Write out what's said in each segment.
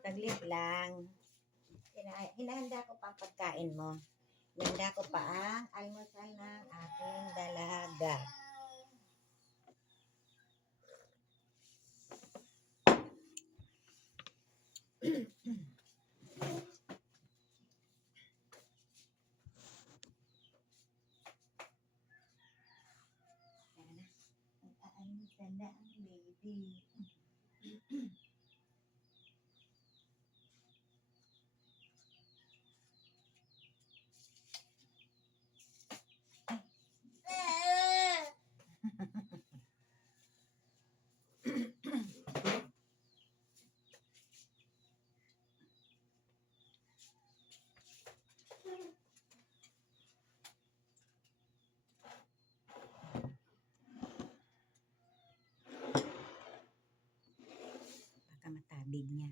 Saglit lang. Hinahanda ko pa ang pagkain mo. Hinahanda ko pa ang almusal ng aking dalaga. Mag-aalmusal na ang baby. Baka matabig niya.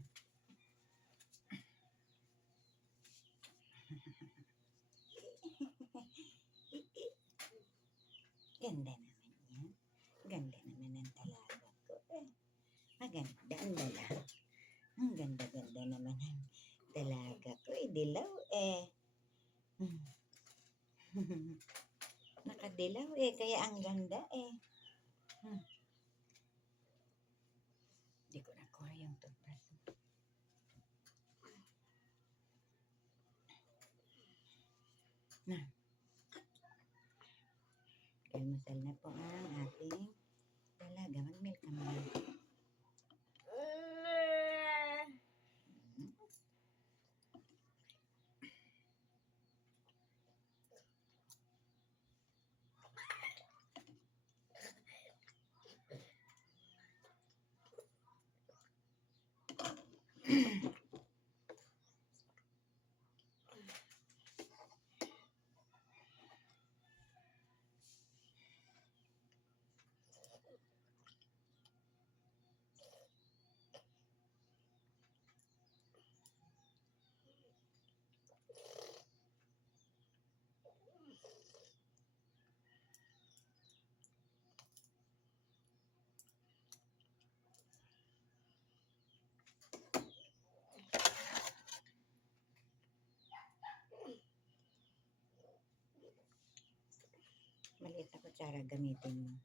Ganda naman yan. Ganda naman ang talaga ko. Maganda ang dala. Ang ganda-ganda naman ang dalaga ko. Dilaw Nakadilaw kaya ang ganda Hindi ko nakuha yung toothbrush. Na. Almusal na po ang ating dalaga. Mag-milk ka muna. Maliit na kutsara gamitin mo.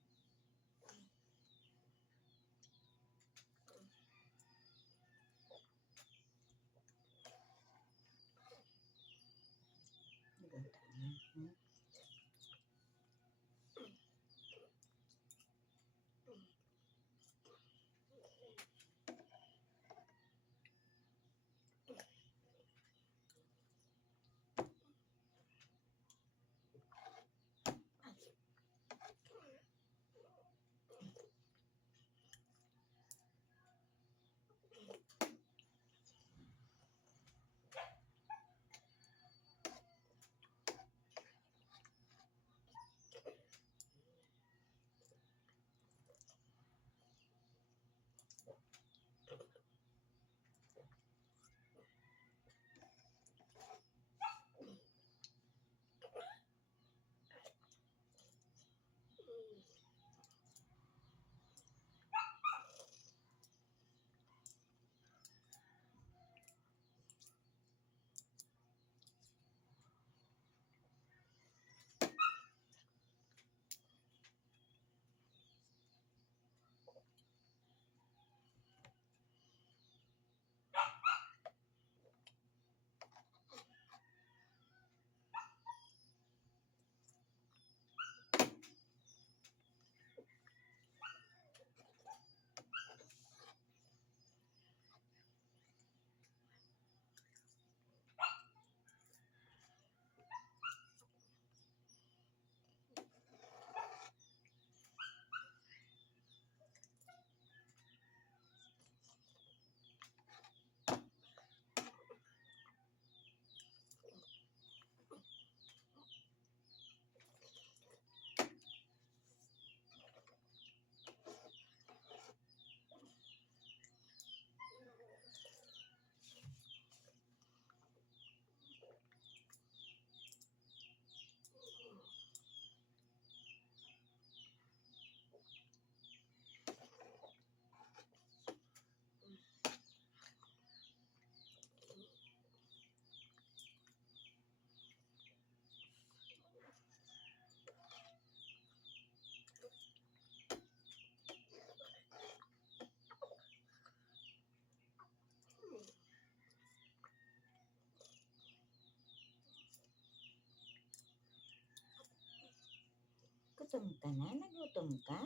Gutom ka na? Nagutom ka?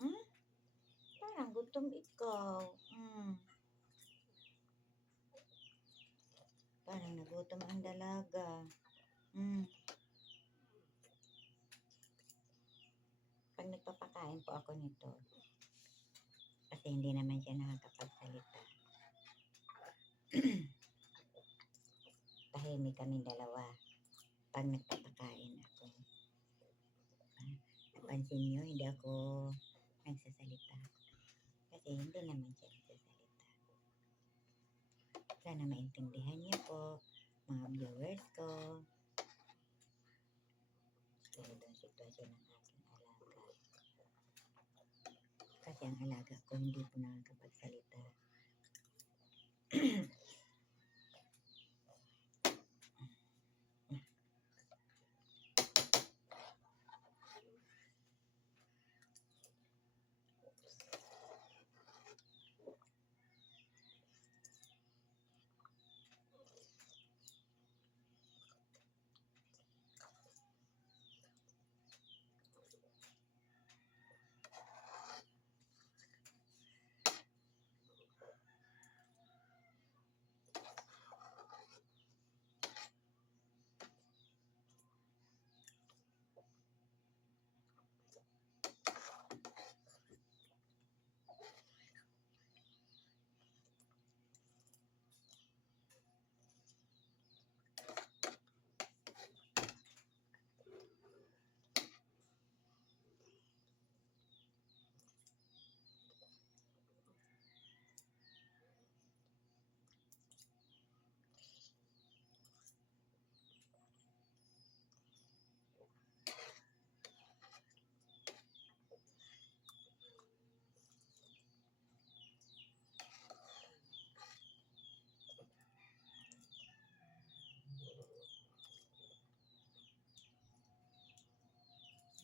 Hmm? Parang gutom ikaw. Parang nagutom ang dalaga. Pag nagpapakain po ako nito, kasi hindi naman siya nakakapagsalita. Tahimik kami dalawa pag nagpapakain ako. Napansin nyo, hindi ako nagsasalita. Kasi hindi naman siya nagsasalita. Sana maintindihan niyo po, mga viewers ko. Ganito ang sitwasyon ng aking alaga. Kasi ang alaga ko hindi po nakakapagsalita.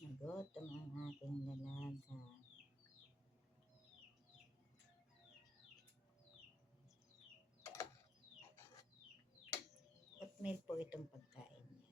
Nagutom ang aking dalaga. Oatmeal po itong pagkain niya.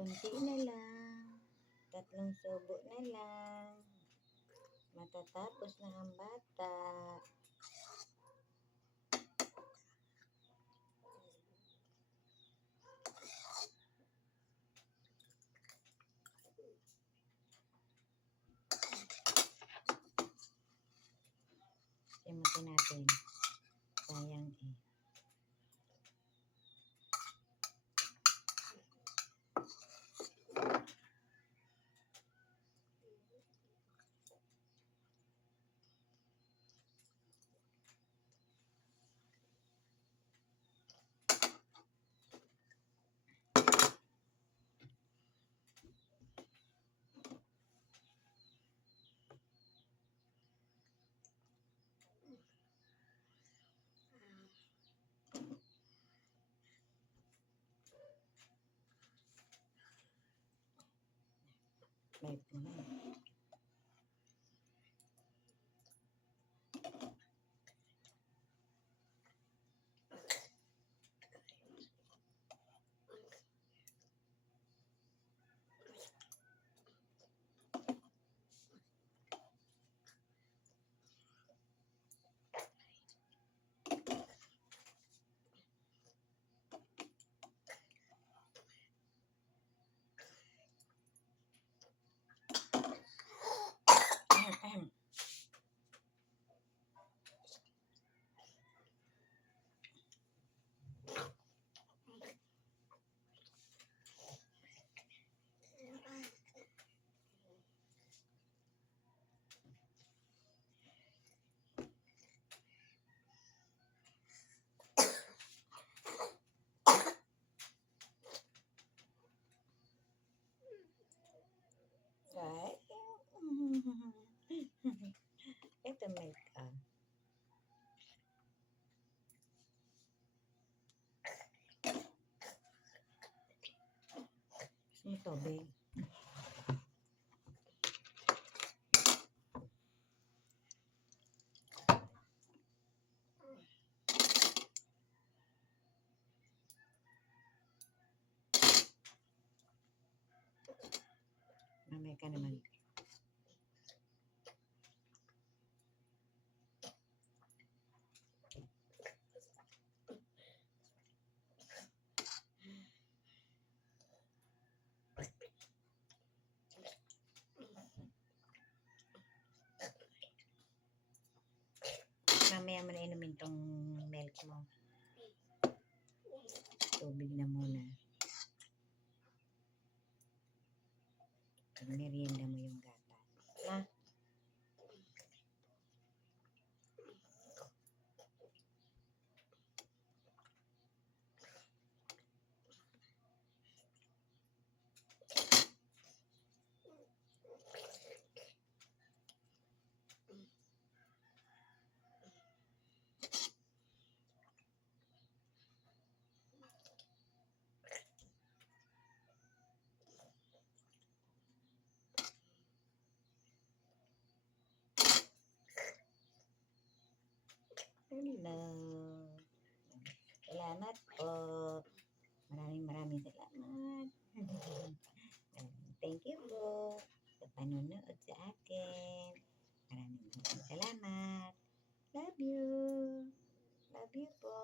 Kunti na lang. 3 subo na lang. Matatapos na ang bata. Simutin natin. Sayang eh. Live ko na. Right? Ito milk ah. Gusto mo tubig? Mamaya ka naman. Mamaya mo na inumin tong milk mo. Tubig na muna. Merienda mo yung gatas. Ha? Hello. Salamat po. Maraming salamat. Thank you po sa panonood sa akin. Maraming salamat. Love you. Love you po.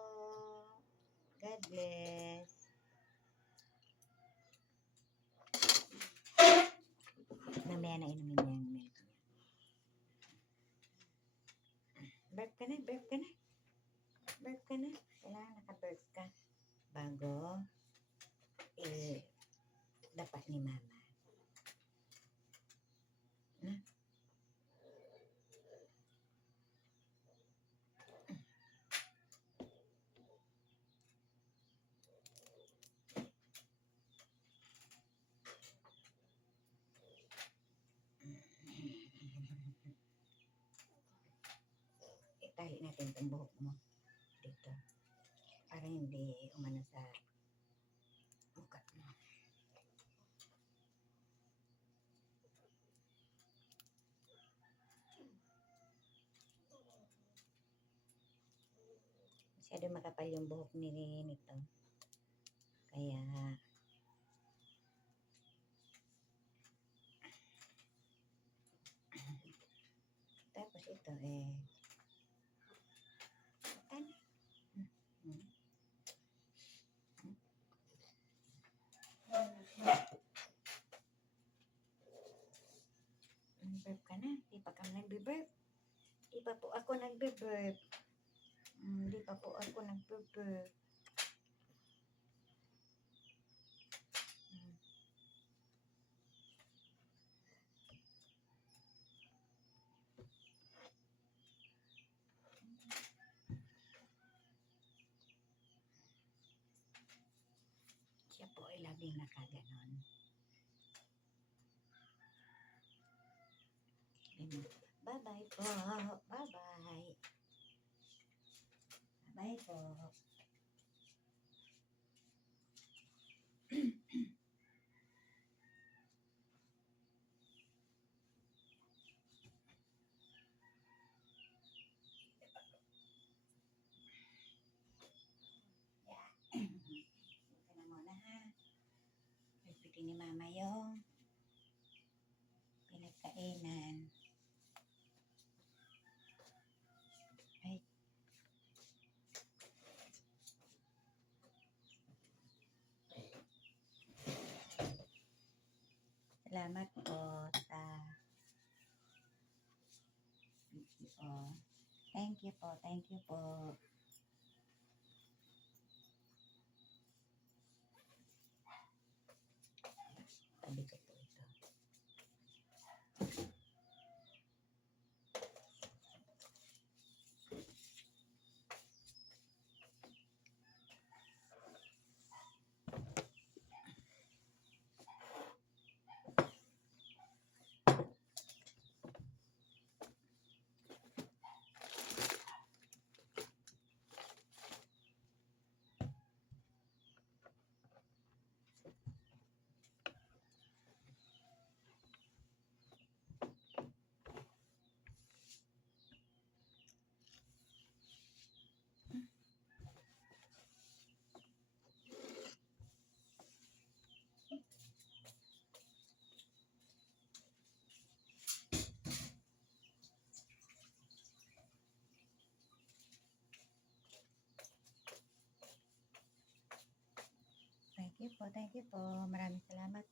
God bless. Mamaya na inumin niya yung milk niya. Burp ka na, burp ka na. Burp ka na. Kailangan naka-burp ka. Bago dapat ni mama. Na? Itali natin itong buhok mo dito para hindi umano sa mukha mo. Masyado makapal yung buhok nito. Kaya ito eh. Tan. Hmm. Hmm. Burp ka na. Di pa kami nagbe-burp. Di pa po ako nagbe-burp. Di pa po ako nagbe-burp. Siya po ay laging nakaganon. Bye-bye po. Bye-bye. Bye po. Ito na muna ha. Pipitin ni mama yung pinagkainan. Ay. Salamat po sa video. Thank you po. Thank you po. Tabi ko po ito. Thank you po. Thank you po. Maraming salamat